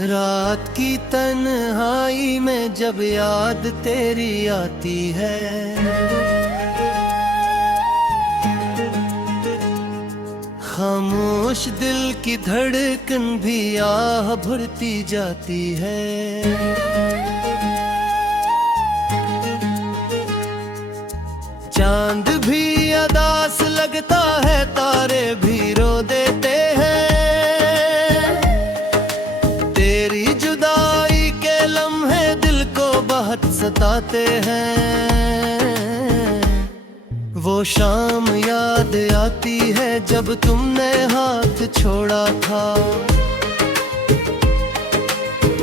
रात की तन्हाई में जब याद तेरी आती है, खामोश दिल की धड़कन भी आह भरती जाती है। चांद भी अदास लगता है, तारे भी रो देते हैं। तेरी जुदाई के लम्हे दिल को बहुत सताते हैं। वो शाम याद आती है जब तुमने हाथ छोड़ा था।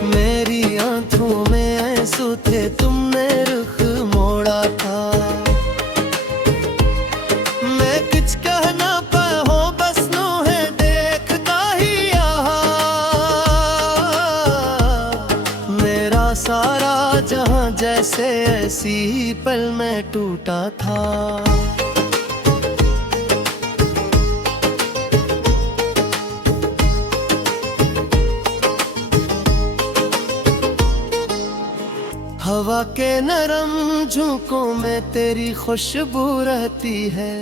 मेरी आंखों में आंसू थे, तुमने रुख मोड़ा था। मैं कुछ कह ना पाऊं, बस नूहे देखता ही यहाँ। मेरा सारा जहां जैसे ऐसी पल में टूटा था। हवा के नरम झोंकों में तेरी खुशबू रहती है।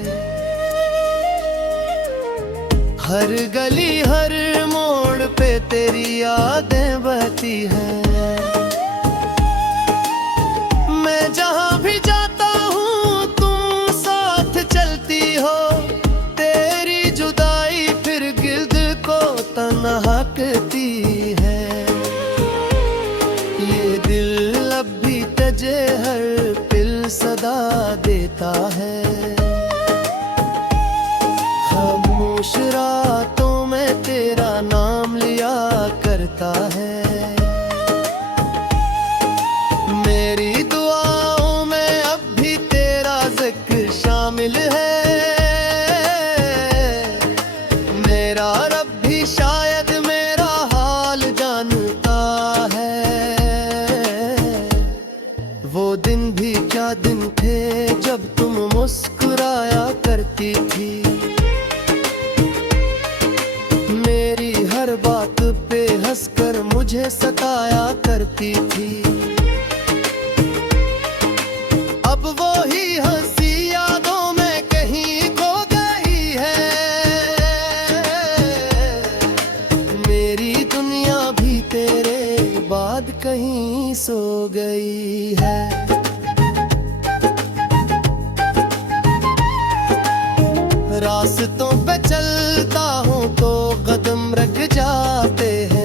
हर गली हर मोड़ पे तेरी यादें बहती हैं। मैं जहां भी जाता हूँ तुम साथ चलती हो। तेरी जुदाई फिर गिर्द को तन्हा करती है। ये दिल अब भी तजे हर पिल सदा देता है। खामोश रातों में तेरा नाम लिया करता है। मेरी दुआओं में अब भी तेरा जिक्र शामिल है। मेरा रब भी शायद मेरा हाल जानता है। वो दिन भी क्या दिन थे जब तुम मुस्कुराया करती थी। मेरी हर बात पे हंसकर मुझे सताया करती थी। अब वो ही हंसी यादों में कहीं खो गई है। मेरी दुनिया भी तेरे बाद कहीं सो गई है। रास्तों पे चलता हूँ तो कदम रख जाते हैं।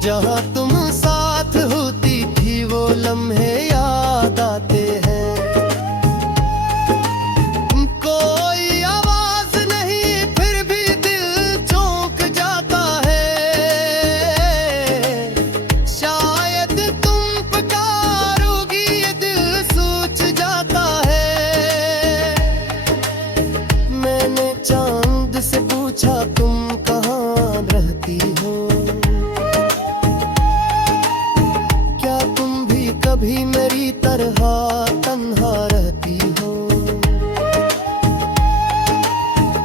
जहाँ तुम साथ होती थी वो लम्हे याद आते हैं। कोई आवाज नहीं फिर भी दिल चौंक जाता है। शायद तुम पुकारोगी ये दिल सोच जाता है। मैंने चांद से पूछा तुम कहाँ रहती हो। क्या तुम भी कभी मेरी तरह तन्हा रहती हो।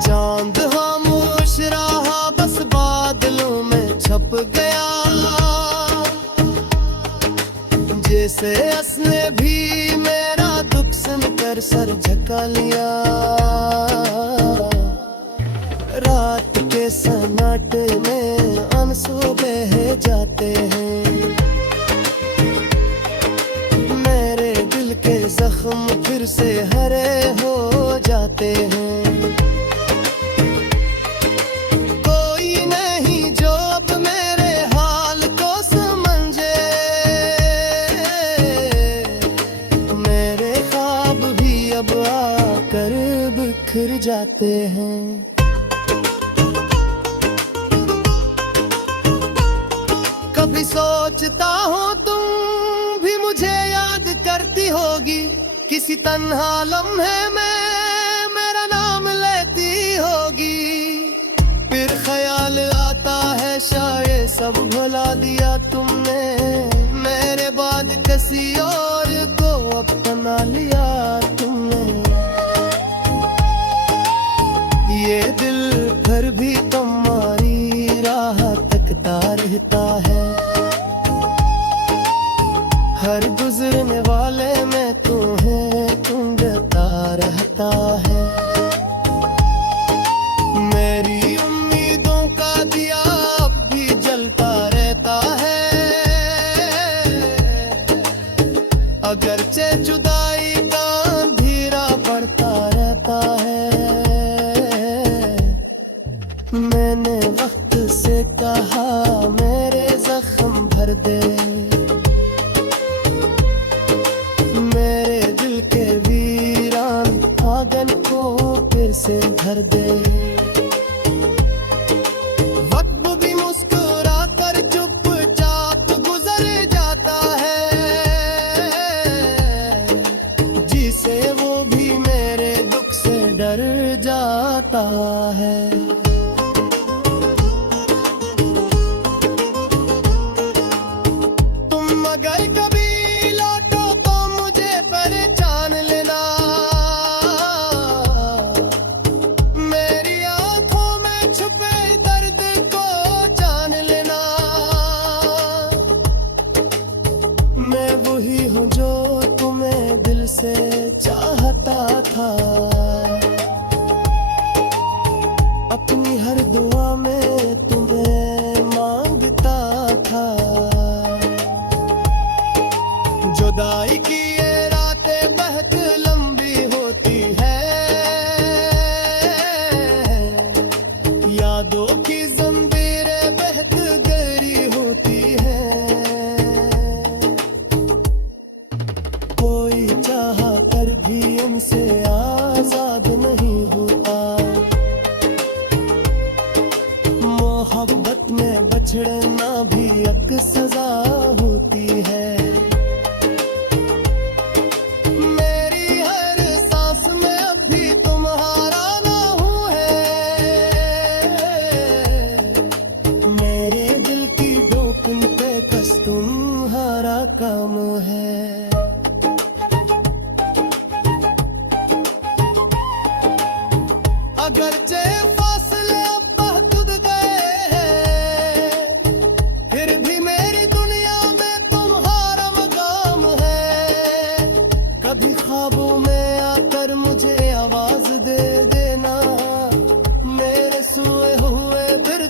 चांद खामोश रहा बस बादलों में छप गया। जैसे उसने भी मेरा दुख सुनकर सर झुका लिया। रात के सन्नाटे में आंसू बह जाते हैं। मेरे दिल के जख्म फिर से हरे हो जाते हैं। कोई नहीं जो अब मेरे हाल को समझे। मेरे ख्वाब भी अब आकर बिखर जाते हैं। कभी सोचता हूँ तुम भी मुझे याद करती होगी। किसी तन्हा लम्हे में मेरा नाम लेती होगी। फिर ख्याल आता है शायद सब भुला दिया तुमने। मेरे बाद किसी और को अपना लिया तुमने। ये दिल फिर भी तुम्हारी राह रहता है। हर गुजरने वाले में तुम्हें ढूंढता रहता है। मेरी उम्मीदों का दिया अब भी जलता रहता है। अगरचे जुदाई का अंधेरा बढ़ता रहता है। मैंने वक्त से कहा मेरे जख्म भर दे, मेरे दिल के वीरान आंगन को फिर से भर दे। वक्त भी मुस्कुरा कर चुपचाप गुजर जाता है। जिसे वो भी मेरे दुख से डर जाता है। अगर कभी लौटो तो मुझे पहचान लेना। मेरी आंखों में छुपे दर्द को जान लेना। मैं वही हूँ जो तुम्हें दिल से चाहता था। अपनी हर दुआ में तुम्हें मांगता था। जुदाई की ये रातें बहुत लंबी होती है। यादों की जंजीरें बहुत गहरी होती है। कोई चाहा कर भी इनसे आजाद नहीं होता। मोहब्बत में बछड़ना भी एक सजा होती है। तुम्हारा काम है। अगरचे फासले अब महदूद गए हैं, फिर भी मेरी दुनिया में तुम्हारा मकाम है। कभी ख्वाबों में आकर मुझे आवाज दे देना। मेरे सोए हुए फिर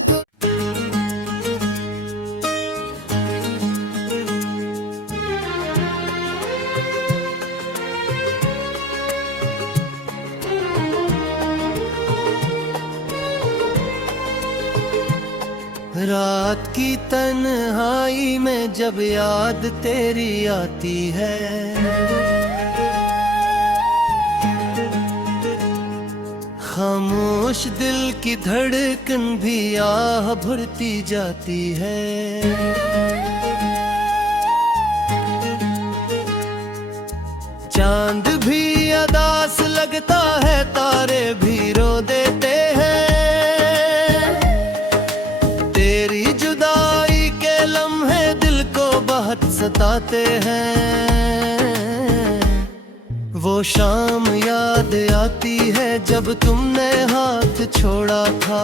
रात की तन्हाई में जब याद तेरी आती है। खामोश दिल की धड़कन भी आह भरती जाती है। चांद भी अदास लगता है, तारे भी रो देते हैं। तेरी जुदाई के लम्हे दिल को बहुत सताते हैं। वो शाम याद आती है जब तुमने हाथ छोड़ा था।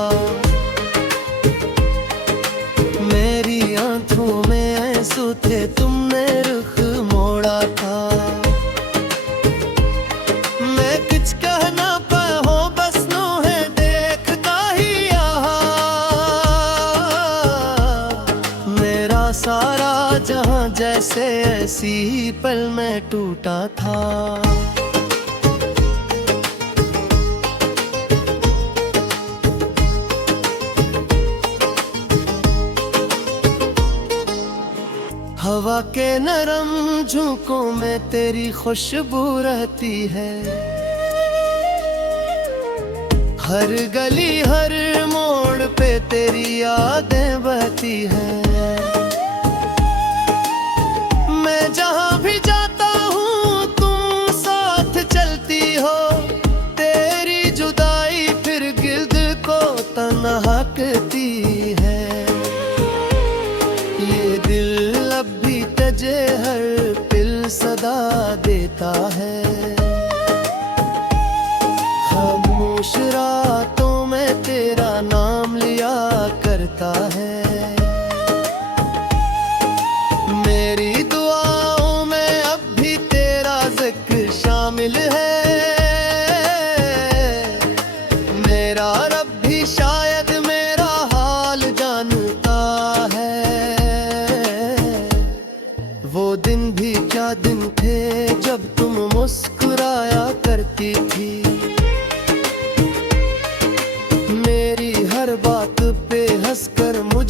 मेरी आंखों में आंसू थे, तुमने रुख मोड़ा था। मैं कुछ कह ना पाऊं, बस नूहे देखता ही यहाँ। मेरा सारा जहां जैसे ऐसी पल में टूटा था। हवा के नरम झोंकों में तेरी खुशबू रहती है। हर गली हर मोड़ पे तेरी यादें बहती हैं। मैं जहां भी जाता हूँ तुम साथ चलती हो। तेरी जुदाई फिर गिर्द को तन्हा करती है। ये दिल अब भी तजे हर पिल सदा देता है। खामोश रातों में तेरा नाम लिया करता है।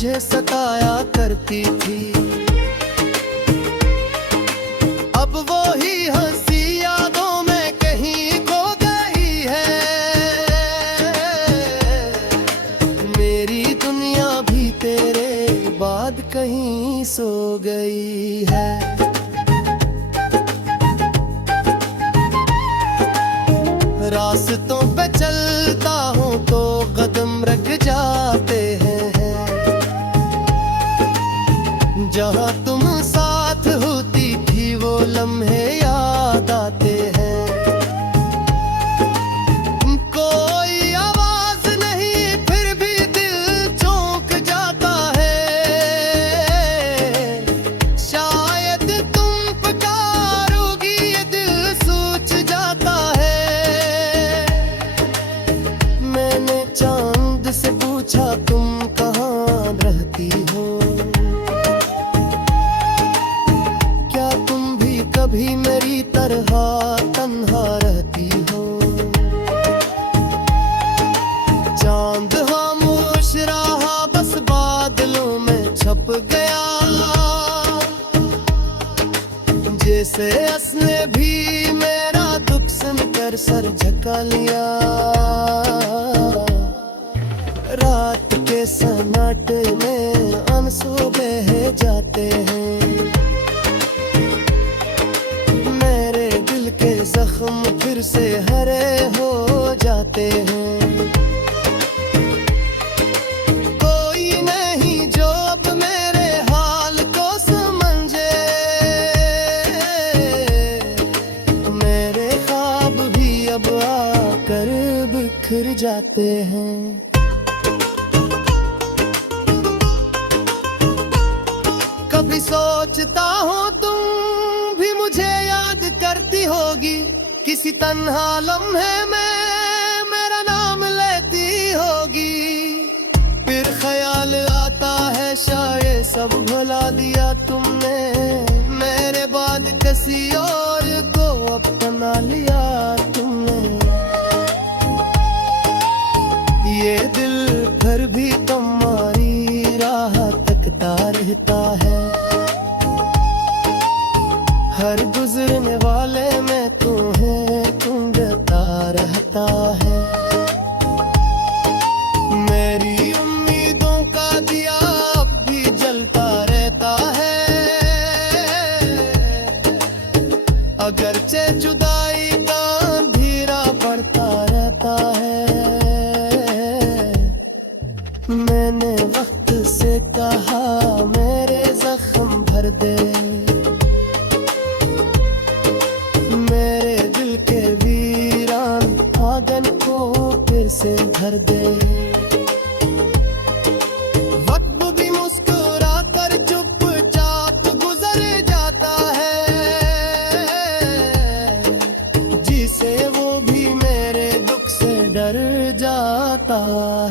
मुझे सताया करती थी। अब वो ही हंसी यादों में कहीं खो गई है। मेरी दुनिया भी तेरे बाद कहीं सो गई है। रास्तों पे चलता हूँ तो कदम रख जाते हैं। जहाँ तुम साथ होती थी वो लम्हे याद आते हैं। कोई आवाज नहीं फिर भी दिल चौंक जाता है। शायद तुम पुकारोगी ये दिल सोच जाता है। मैंने चांद से पूछा तुम कहाँ रहती हो, क्या तुम भी कभी मेरी तरह तन्हा रहती हो। चांद खामोश रहा बस बादलों में छप गया। जैसे उसने भी मेरा दुख सुनकर सर झुका लिया। रात के सन्नाटे में आंसू बह जाते हैं। मेरे दिल के जख्म फिर से हरे हो जाते हैं। कोई नहीं जो अब मेरे हाल को समझे। मेरे ख्वाब भी अब आकर बिखर जाते हैं। कभी सोचता हूँ तुम भी मुझे याद करती होगी। किसी तन्हा लम्हे में मेरा नाम लेती होगी। फिर ख्याल आता है शायद सब भुला दिया तुमने। मेरे बाद किसी और को अपना लिया तुमने। ये दिल फिर भी तुम्हारी राह तकता रहता है। हर गुजरने वाले में तुम्हें ढूंढता रहता है। मेरी उम्मीदों का दिया अब भी जलता रहता है। अगरचे जुदाई का अंधेरा बढ़ता रहता है। मैंने वक्त से कहा मेरे जख्म भर दे। मेरे दिल के वीरान आंगन को फिर से भर दे। वक्त भी मुस्कुरा कर चुपचाप गुजर जाता है। जिसे वो भी मेरे दुख से डर जाता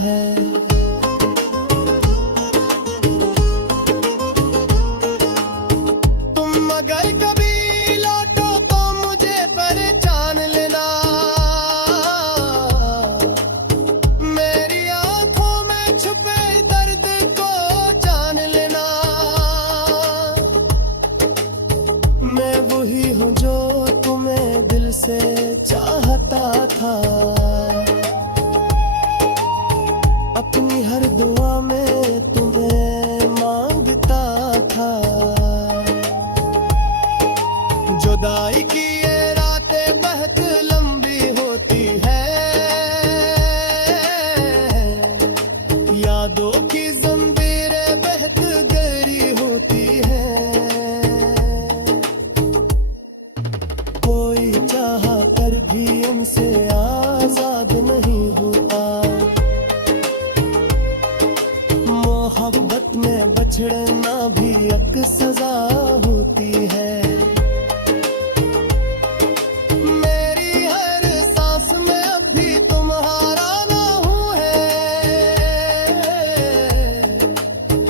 है। तुम अगर कभी लौटो तो मुझे पहचान लेना। मेरी आंखों में छुपे दर्द को जान लेना। मैं वही हूँ जो तुम्हें दिल से चाहता था। अपनी हर दुआ में तुम्हें मांगता था। जुदाई की ये रातें बहुत लंबी होती है। यादों की जंजीरें बहुत गहरी होती है। कोई चाहा कर भी इनसे आजाद नहीं होता। मोहब्बत में बछड़ना भी एक सजा होती है। मेरी हर सांस में अब भी तुम्हारा नाम है।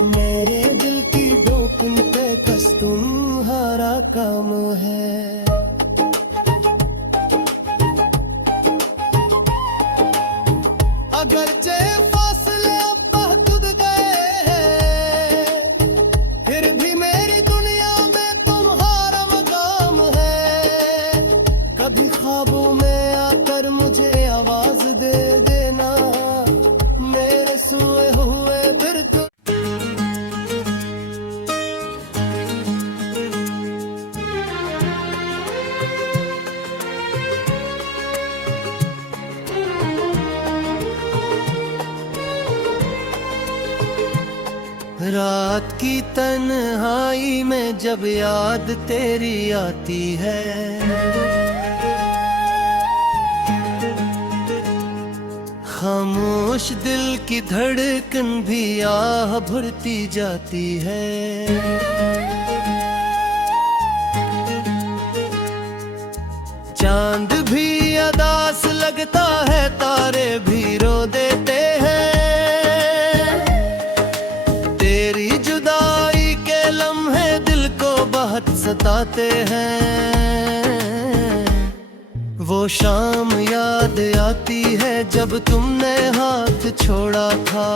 मेरे दिल की धड़कन पे बस तुम्हारा काम है। अगरचे फासले अब बहुत गए हैं। रात की तन्हाई में जब याद तेरी आती है, खामोश दिल की धड़कन भी आह भरती जाती है। चांद भी अदास लगता है, तारे भी रो देते हैं। तेरी जुदाई के लम्हे दिल को बहुत सताते हैं। वो शाम याद आती है जब तुमने हाथ छोड़ा था।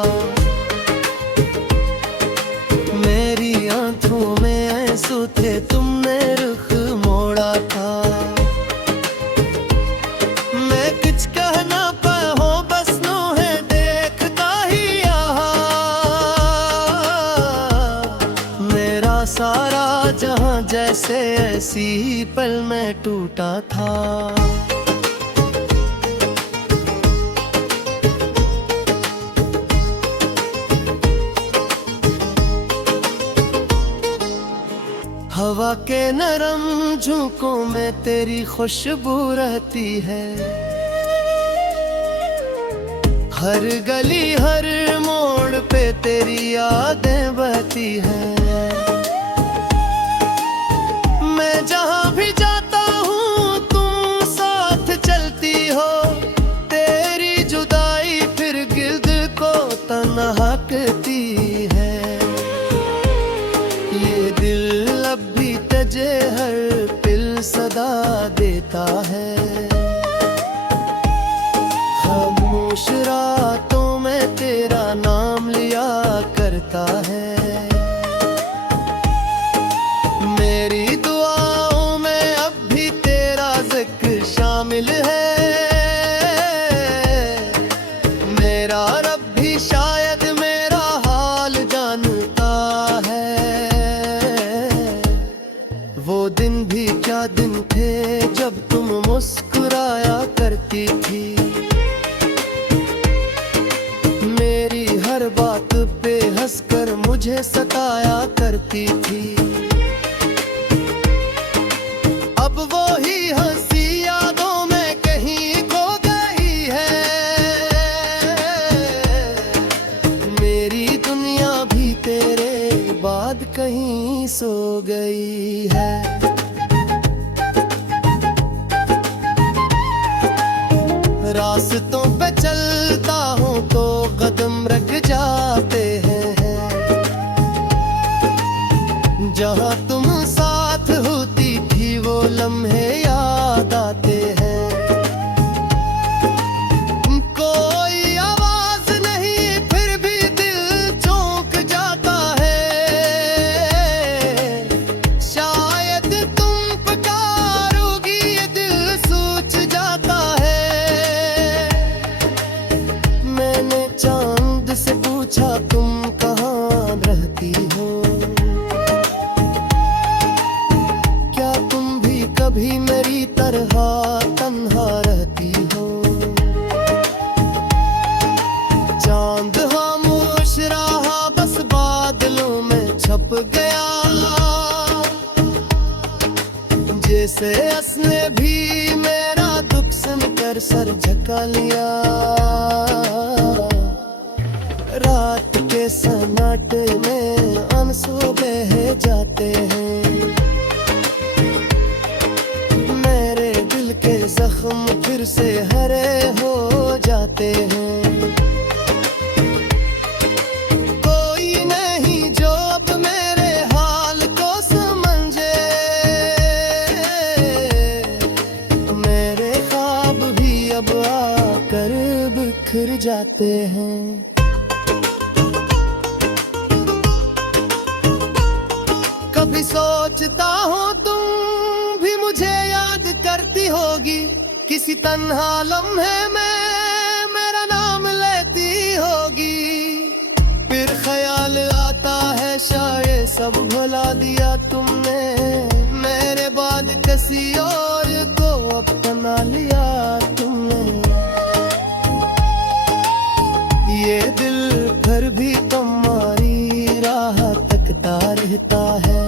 मेरी आंखों में आंसू थे, तुमने रुख मोड़ा था। मैं कुछ कह ना पाऊं, बस नूहे देखता ही यहाँ। मेरा सारा जहां जैसे ऐसी पल में टूटा था। हवा के नरम झोंकों में तेरी खुशबू रहती है। हर गली हर मोड़ पे तेरी यादें बहती हैं। मैं जहां भी जाता हूँ तुम साथ चलती हो। तेरी जुदाई फिर गिर्द को तन्हा करती है। ये दिल अब भी तुझे हर पल सदा देता है। खामोश रातों में तेरा नाम लिया करता है। मेरी दुआओं में अब भी तेरा जिक्र शामिल है। मेरा रब भी शायद मेरा हाल जानता है। वो दिन भी क्या दिन थे जब तुम मुस्कुराया करती थी। मेरी हर बात पे हंसकर मुझे सताया करती थी। अब वो ही हंसी यादों में कहीं खो गई है। मेरी दुनिया भी तेरे बाद कहीं सो गई है। रास्तों पे चलता हूँ तो कदम रख जाते हैं। जहाँ तुम साथ होती थी वो लम्हे याद आते हैं। कोई आवाज नहीं फिर भी दिल चौंक जाता है। शायद तुम पुकारोगी ये दिल सोच जाता है। मैंने चांद से पूछा तुम कहाँ रहती हो। क्या तुम भी कभी मेरी तरह तन्हा रहती हो। चांद खामोश रहा बस बादलों में छप गया। जैसे उसने भी मेरा दुख सुनकर सर झुका लिया। रात के सन्नाटे में आंसू बह जाते हैं। मेरे दिल के जख्म फिर से हरे हो जाते हैं। कोई नहीं जो अब मेरे हाल को समझे। मेरे ख्वाब भी अब आकर बिखर जाते हैं। कभी सोचता हूँ तुम भी मुझे याद करती होगी। किसी तन्हा लम्हे में मेरा नाम लेती होगी। फिर ख्याल आता है शायद सब भुला दिया तुमने। मेरे बाद किसी और को अपना लिया तुमने। ये दिल फिर भी तुम्हारी राह कहता है,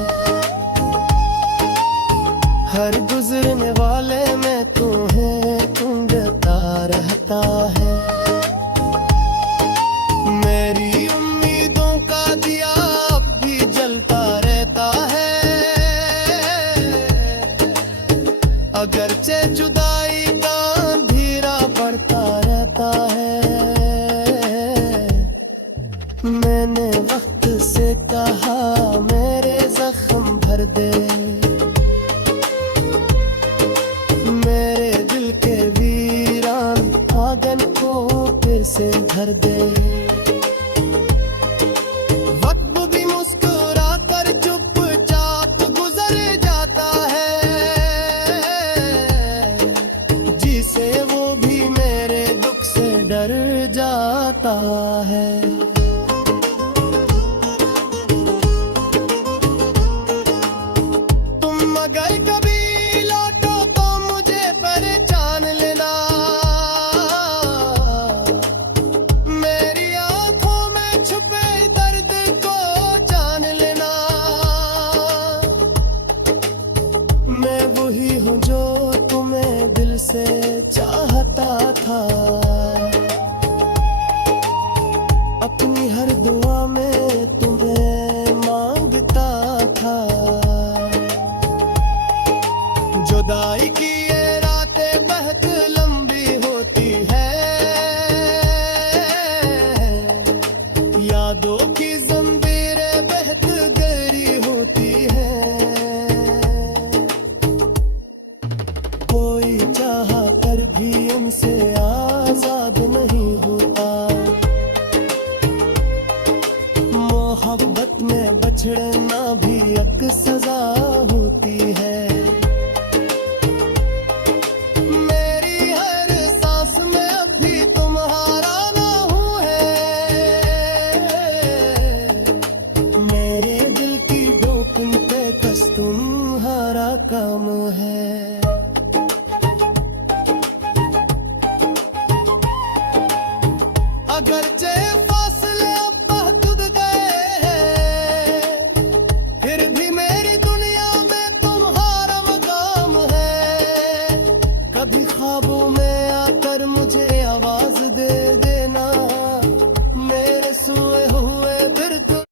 हर गुजरने वाले में तुम्हें ढूंढता रहता है। मेरी उम्मीदों का दिया अब भी जलता रहता है, अगरचे जुदाई का अंधेरा बढ़ता रहता है। मैंने वक्त से कहा मेरे जख्म भर दे, मेरे दिल के वीरान आंगन को फिर से भर दे। वक्त भी मुस्कुरा कर चुपचाप गुजर जाता है, जिसे वो भी मेरे दुख से डर जाता है। अगर कभी लौटो तो मुझे पहचान लेना, मेरी आंखों में छुपे दर्द को जान लेना। मैं वही हूँ जो तुम्हें दिल से चाहता था, अपनी हर दुआ में तुम्हें मांगता था। जुदाई की ये रातें बहुत लंबी होती है, यादों की जंजीरें बहुत गहरी होती है। कोई चाहा कर भी उनसे आजाद नहीं होता, मोहब्बत में बछड़ना भी